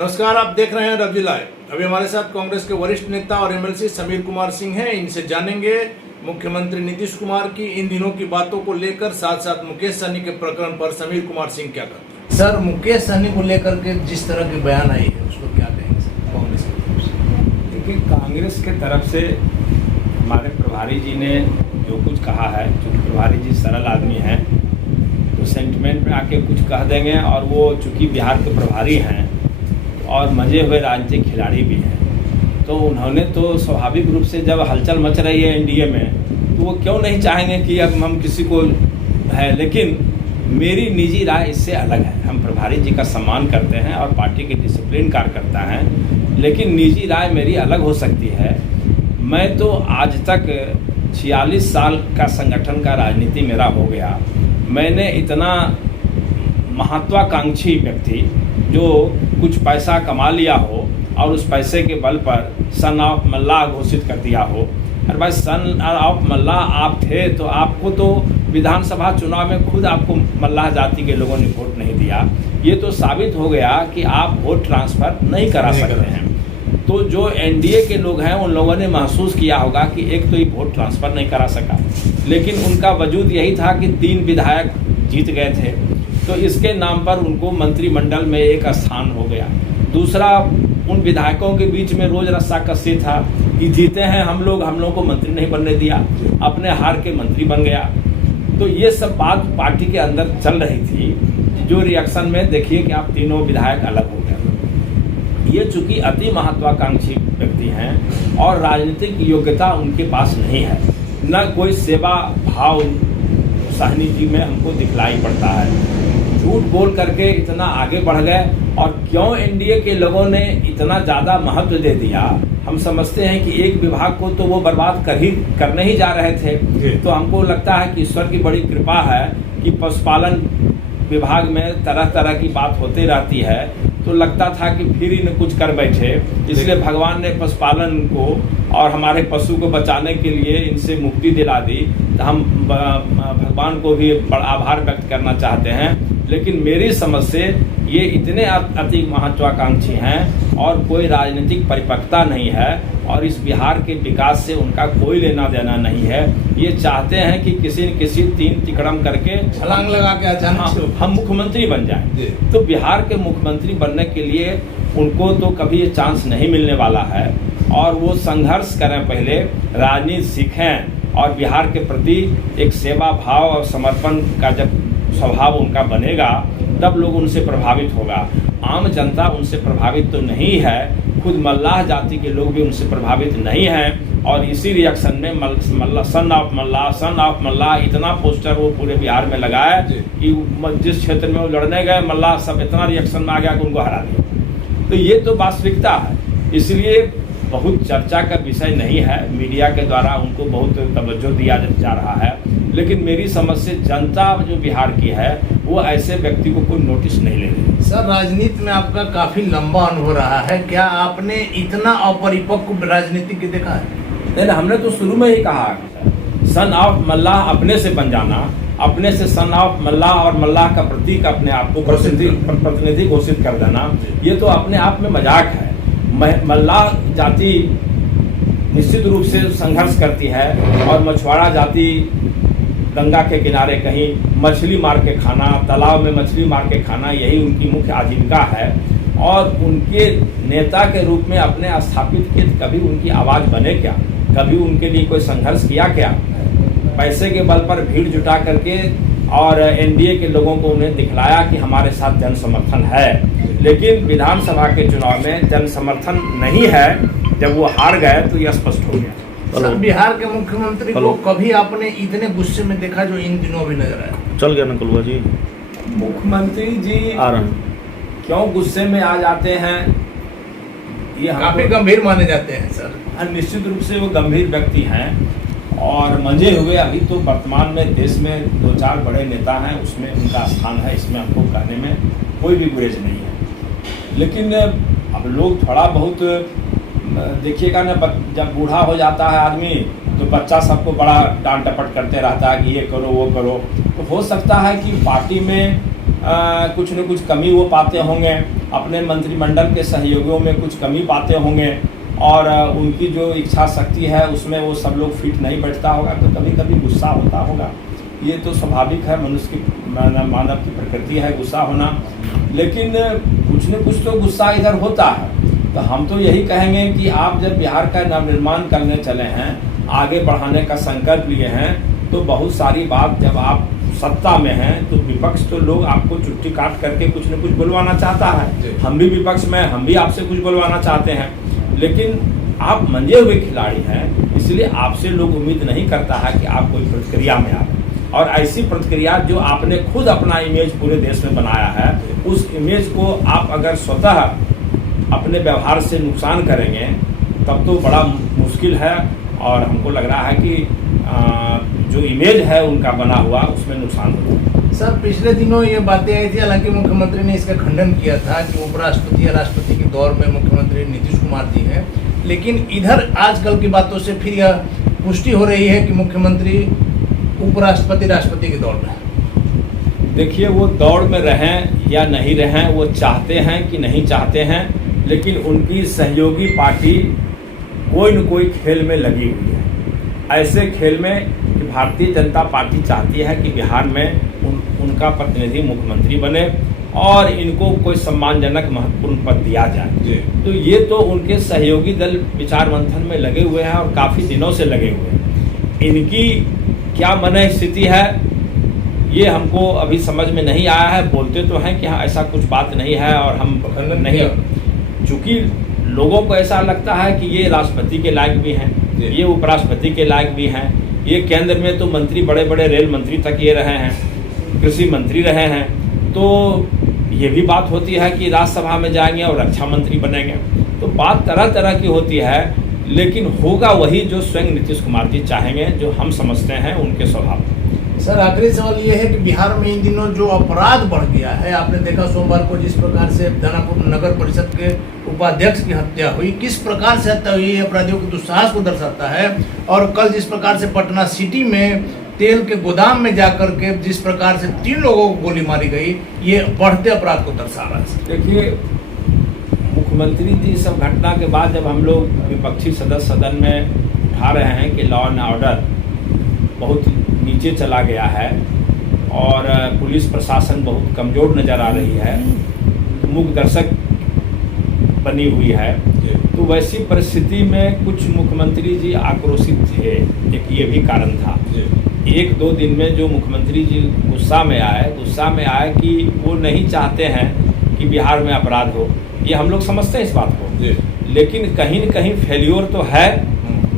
नमस्कार, आप देख रहे हैं रवजी लाइव। अभी हमारे साथ कांग्रेस के वरिष्ठ नेता और एमएलसी समीर कुमार सिंह हैं। इनसे जानेंगे मुख्यमंत्री नीतीश कुमार की इन दिनों की बातों को लेकर, साथ साथ मुकेश सहनी के प्रकरण पर समीर कुमार सिंह क्या कहते हैं। सर, मुकेश सहनी को लेकर के जिस तरह की बयान आई है उसको क्या कहेंगे कांग्रेस की तरफ से? देखिए, कांग्रेस के तरफ से हमारे प्रभारी जी ने जो कुछ कहा है, चूँकि प्रभारी जी सरल आदमी हैं तो सेंटिमेंट में आके कुछ कह देंगे, और वो चूँकि बिहार के प्रभारी हैं और मजे हुए राजनीतिक खिलाड़ी भी हैं, तो उन्होंने तो स्वाभाविक रूप से जब हलचल मच रही है एनडीए में, तो वो क्यों नहीं चाहेंगे कि अब हम किसी को है। लेकिन मेरी निजी राय इससे अलग है। हम प्रभारी जी का सम्मान करते हैं और पार्टी की डिसिप्लिन कार्यकर्ता हैं, लेकिन निजी राय मेरी अलग हो सकती है। मैं तो आज तक 46 साल का संगठन का राजनीति मेरा हो गया। मैंने इतना महत्वाकांक्षी व्यक्ति जो कुछ पैसा कमा लिया हो और उस पैसे के बल पर सन ऑफ मल्लाह घोषित कर दिया हो। अरे भाई, सन ऑफ मल्लाह आप थे तो आपको तो विधानसभा चुनाव में खुद आपको मल्लाह जाति के लोगों ने वोट नहीं दिया। ये तो साबित हो गया कि आप वोट ट्रांसफ़र नहीं करा सकते हैं। तो जो एनडीए के लोग हैं उन लोगों ने महसूस किया होगा कि एक तो ये वोट ट्रांसफ़र नहीं करा सका, लेकिन उनका वजूद यही था कि 3 विधायक जीत गए थे, तो इसके नाम पर उनको मंत्रिमंडल में एक स्थान हो गया। दूसरा, उन विधायकों के बीच में रोज रस्साकसी था कि जीते हैं हम लोग को मंत्री नहीं बनने दिया, अपने हार के मंत्री बन गया। तो ये सब बात पार्टी के अंदर चल रही थी, जो रिएक्शन में देखिए कि आप तीनों विधायक अलग हो गए। ये चूंकि अति महत्वाकांक्षी व्यक्ति हैं और राजनीतिक योग्यता उनके पास नहीं है, न कोई सेवा भाव सहनी जी में हमको दिखलाई पड़ता है। झूठ बोल करके इतना आगे बढ़ गए, और क्यों एनडीए के लोगों ने इतना ज़्यादा महत्व दे दिया। हम समझते हैं कि एक विभाग को तो वो बर्बाद करने ही जा रहे थे। तो हमको लगता है कि ईश्वर की बड़ी कृपा है कि पशुपालन विभाग में तरह तरह की बात होती रहती है, तो लगता था कि फिर इन्हें कुछ कर बैठे, इसलिए भगवान ने पशुपालन को और हमारे पशु को बचाने के लिए इनसे मुक्ति दिला दी। तो हम भगवान को भी बड़ा आभार व्यक्त करना चाहते हैं। लेकिन मेरी समझ से ये इतने अति महत्वाकांक्षी हैं और कोई राजनीतिक परिपक्वता नहीं है, और इस बिहार के विकास से उनका कोई लेना देना नहीं है। ये चाहते हैं कि किसी न किसी 3 तिकड़म करके छलांग लगा के अचानक हम मुख्यमंत्री बन जाएं। तो बिहार के मुख्यमंत्री बनने के लिए उनको तो कभी ये चांस नहीं मिलने वाला है, और वो संघर्ष करें, पहले राजनीति सीखें, और बिहार के प्रति एक सेवा भाव और समर्पण का जब स्वभाव उनका बनेगा तब लोग उनसे प्रभावित होगा। आम जनता उनसे प्रभावित तो नहीं है, खुद मल्लाह जाति के लोग भी उनसे प्रभावित नहीं हैं, और इसी रिएक्शन में सन ऑफ मल्लाह इतना पोस्टर वो पूरे बिहार में लगाया कि जिस क्षेत्र में वो लड़ने गए मल्लाह सब इतना रिएक्शन में आ गया कि उनको हरा दिया। तो ये तो वास्तविकता है, इसलिए बहुत चर्चा का विषय नहीं है। मीडिया के द्वारा उनको बहुत तवज्जो दिया जा रहा है, लेकिन मेरी समझ से जनता जो बिहार की है वो ऐसे व्यक्ति को कोई नोटिस नहीं ले रही। सर, राजनीति में आपका काफी लंबा अनुभव रहा है, क्या आपने इतना अपरिपक्व राजनीति की देखा है? नहीं, हमने तो शुरू में ही कहा सन ऑफ मल्लाह अपने से बन जाना, अपने से सन ऑफ मल्लाह और मल्लाह का प्रतीक अपने आप को प्रतिनिधि घोषित कर देना, ये तो अपने आप में मजाक है। मल्लाह जाति निश्चित रूप से संघर्ष करती है, और मछुआरा जाति गंगा के किनारे कहीं मछली मार के खाना, तालाब में मछली मार के खाना, यही उनकी मुख्य आजीविका है। और उनके नेता के रूप में अपने स्थापित किए, कभी उनकी आवाज़ बने क्या? कभी उनके लिए कोई संघर्ष किया क्या? पैसे के बल पर भीड़ जुटा करके और एनडीए के लोगों को उन्हें दिखलाया कि हमारे साथ जन समर्थन है, लेकिन विधानसभा के चुनाव में जन समर्थन नहीं है। जब वो हार गए तो यह स्पष्ट हो गया। सर, बिहार के मुख्यमंत्री को कभी आपने इतने गुस्से में देखा जो इन दिनों भी नजर आया? चल गया नकुलवा जी। मुख्यमंत्री जी आ रहे क्यों गुस्से में आ जाते हैं, ये काफी गंभीर माने जाते हैं सर। निश्चित रूप से वो गंभीर व्यक्ति हैं, और मंजे हुए अभी तो वर्तमान में देश में 2-4 बड़े नेता हैं, उसमें उनका स्थान है, इसमें हमको कहने में कोई भी गुरेज नहीं है। लेकिन अब लोग थोड़ा बहुत देखिएगा ना, जब बूढ़ा हो जाता है आदमी तो बच्चा सबको बड़ा डांट डपट करते रहता है कि ये करो वो करो। तो हो सकता है कि पार्टी में कुछ न कुछ कमी वो पाते होंगे, अपने मंत्रिमंडल के सहयोगियों में कुछ कमी पाते होंगे, और उनकी जो इच्छा शक्ति है उसमें वो सब लोग फिट नहीं बैठता होगा, तो कभी कभी गुस्सा होता होगा। ये तो स्वाभाविक है, मनुष्य की मानव की प्रकृति है गुस्सा होना। लेकिन कुछ न कुछ तो गुस्सा इधर होता है। तो हम तो यही कहेंगे कि आप जब बिहार का नवनिर्माण करने चले हैं, आगे बढ़ाने का संकल्प लिए हैं, तो बहुत सारी बात जब आप सत्ता में हैं तो विपक्ष तो लोग आपको चुट्टी काट करके कुछ न कुछ बुलवाना चाहता है। हम भी विपक्ष में, हम भी आपसे कुछ बुलवाना चाहते हैं, लेकिन आप मंजे हुए खिलाड़ी हैं, इसलिए आपसे लोग उम्मीद नहीं करता है कि आप कोई प्रतिक्रिया में आ। और ऐसी प्रतिक्रिया जो आपने खुद अपना इमेज पूरे देश में बनाया है, उस इमेज को आप अगर स्वतः अपने व्यवहार से नुकसान करेंगे तब तो बड़ा मुश्किल है। और हमको लग रहा है कि जो इमेज है उनका बना हुआ उसमें नुकसान होगा। सर, पिछले दिनों ये बातें आई थी, हालांकि मुख्यमंत्री ने इसका खंडन किया था कि उपराष्ट्रपति या राष्ट्रपति के दौर में मुख्यमंत्री नीतीश कुमार जी हैं, लेकिन इधर आजकल की बातों से फिर यह पुष्टि हो रही है कि मुख्यमंत्री उपराष्ट्रपति राष्ट्रपति के दौर में। देखिए, वो दौड़ में रहें या नहीं रहें, वो चाहते हैं कि नहीं चाहते हैं, लेकिन उनकी सहयोगी पार्टी कोई न कोई खेल में लगी हुई है। ऐसे खेल में कि भारतीय जनता पार्टी चाहती है कि बिहार में उनका प्रतिनिधि मुख्यमंत्री बने और इनको कोई सम्मानजनक महत्वपूर्ण पद दिया जाए। तो ये तो उनके सहयोगी दल विचार मंथन में लगे हुए हैं और काफ़ी दिनों से लगे हुए हैं। इनकी क्या मन स्थिति है ये हमको अभी समझ में नहीं आया है। बोलते तो हैं कि हाँ ऐसा कुछ बात नहीं है और हम नहीं, चूँकि लोगों को ऐसा लगता है कि ये राष्ट्रपति के लायक भी हैं, ये उपराष्ट्रपति के लायक भी हैं, ये केंद्र में तो मंत्री बड़े बड़े रेल मंत्री तक ये रहे हैं, कृषि मंत्री रहे हैं, तो ये भी बात होती है कि राज्यसभा में जाएंगे और रक्षा मंत्री बनेंगे। तो बात तरह तरह की होती है, लेकिन होगा वही जो स्वयं नीतीश कुमार जी चाहेंगे, जो हम समझते हैं उनके स्वभाव। सर, आखिरी सवाल ये है कि बिहार में इन दिनों जो अपराध बढ़ गया है, आपने देखा सोमवार को जिस प्रकार से दानापुर नगर परिषद के उपाध्यक्ष की हत्या हुई, किस प्रकार से हत्या हुई, अपराधियों के दुस्साहस को दर्शाता है। और कल जिस प्रकार से पटना सिटी में तेल के गोदाम में जाकर के जिस प्रकार से 3 लोगों को गोली मारी गई, ये बढ़ते अपराध को दर्शा रहा है। देखिए, मुख्यमंत्री जी सब घटना के बाद जब हम लोग विपक्षी सदस्य सदन में उठा रहे हैं कि लॉ एंड ऑर्डर बहुत नीचे चला गया है और पुलिस प्रशासन बहुत कमज़ोर नज़र आ रही है, मूक दर्शक बनी हुई है, तो वैसी परिस्थिति में कुछ मुख्यमंत्री जी आक्रोशित थे। एक ये भी कारण था। 1-2 दिन में जो मुख्यमंत्री जी गुस्सा में आए कि वो नहीं चाहते हैं कि बिहार में अपराध हो। ये हम लोग समझते हैं इस बात को, लेकिन कहीं न कहीं फेल्योर तो है।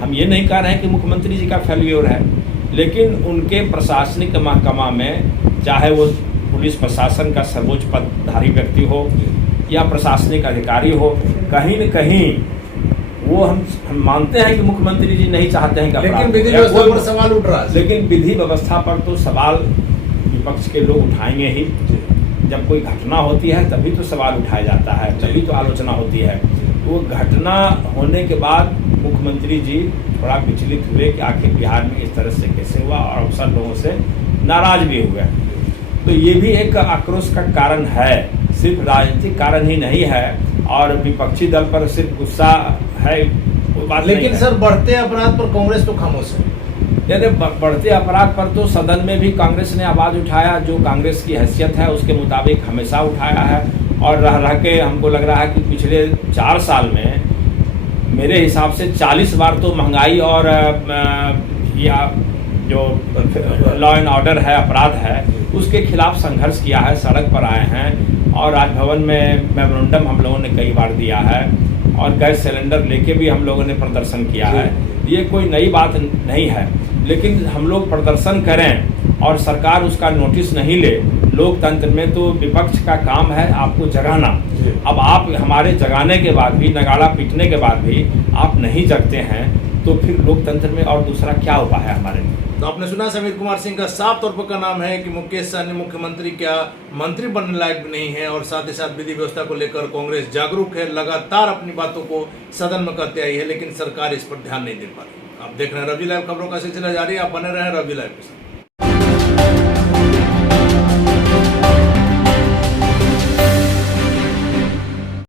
हम ये नहीं कह रहे हैं कि मुख्यमंत्री जी का फेल्योर है, लेकिन उनके प्रशासनिक महकमा में, चाहे वो पुलिस प्रशासन का सर्वोच्च पदधारी व्यक्ति हो या प्रशासनिक अधिकारी हो, कहीं न कहीं वो हम मानते हैं कि मुख्यमंत्री जी नहीं चाहते हैं कि लेकिन विधि व्यवस्था पर सवाल उठ रहा है। लेकिन विधि व्यवस्था पर तो सवाल विपक्ष के लोग उठाएंगे ही। जब कोई घटना होती है तभी तो सवाल उठाया जाता है, तभी तो आलोचना होती है। वो घटना होने के बाद मुख्यमंत्री जी थोड़ा विचलित हुए कि आखिर बिहार में इस तरह से कैसे हुआ, और अक्सर लोगों से नाराज भी हुए। तो ये भी एक आक्रोश का कारण है, सिर्फ राजनीतिक कारण ही नहीं है, और विपक्षी दल पर सिर्फ गुस्सा है वो बात। लेकिन सर, बढ़ते अपराध पर कांग्रेस तो खामोश है। यानी बढ़ते अपराध पर तो सदन में भी कांग्रेस ने आवाज़ उठाया, जो कांग्रेस की हैसियत है उसके मुताबिक हमेशा उठाया है। और रह के हमको लग रहा है कि पिछले 4 साल में मेरे हिसाब से 40 बार तो महंगाई और या जो लॉ एंड ऑर्डर है, अपराध है, उसके खिलाफ संघर्ष किया है, सड़क पर आए हैं। और राजभवन में मेमोरेंडम हम लोगों ने कई बार दिया है, और गैस सिलेंडर लेके भी हम लोगों ने प्रदर्शन किया है। ये कोई नई बात नहीं है, लेकिन हम लोग प्रदर्शन करें और सरकार उसका नोटिस नहीं ले। लोकतंत्र में तो विपक्ष का काम है आपको जगाना। अब आप हमारे जगाने के बाद भी, नगाड़ा पीटने के बाद भी आप नहीं जगते हैं, तो फिर लोकतंत्र में और दूसरा क्या उपाय है हमारे लिए। तो आपने सुना समीर कुमार सिंह का साफ तौर पर का नाम है कि मुकेश सहनी मुख्यमंत्री क्या मंत्री बनने लायक भी नहीं है, और साथ ही साथ विधि व्यवस्था को लेकर कांग्रेस जागरूक है, लगातार अपनी बातों को सदन में करते आई है, लेकिन सरकार इस पर ध्यान नहीं दे पा रही। आप देख रहे हैं रवि लाइव, खबरों का सिलसिला जारी है। आप बने रहे रवि लाइव के साथ।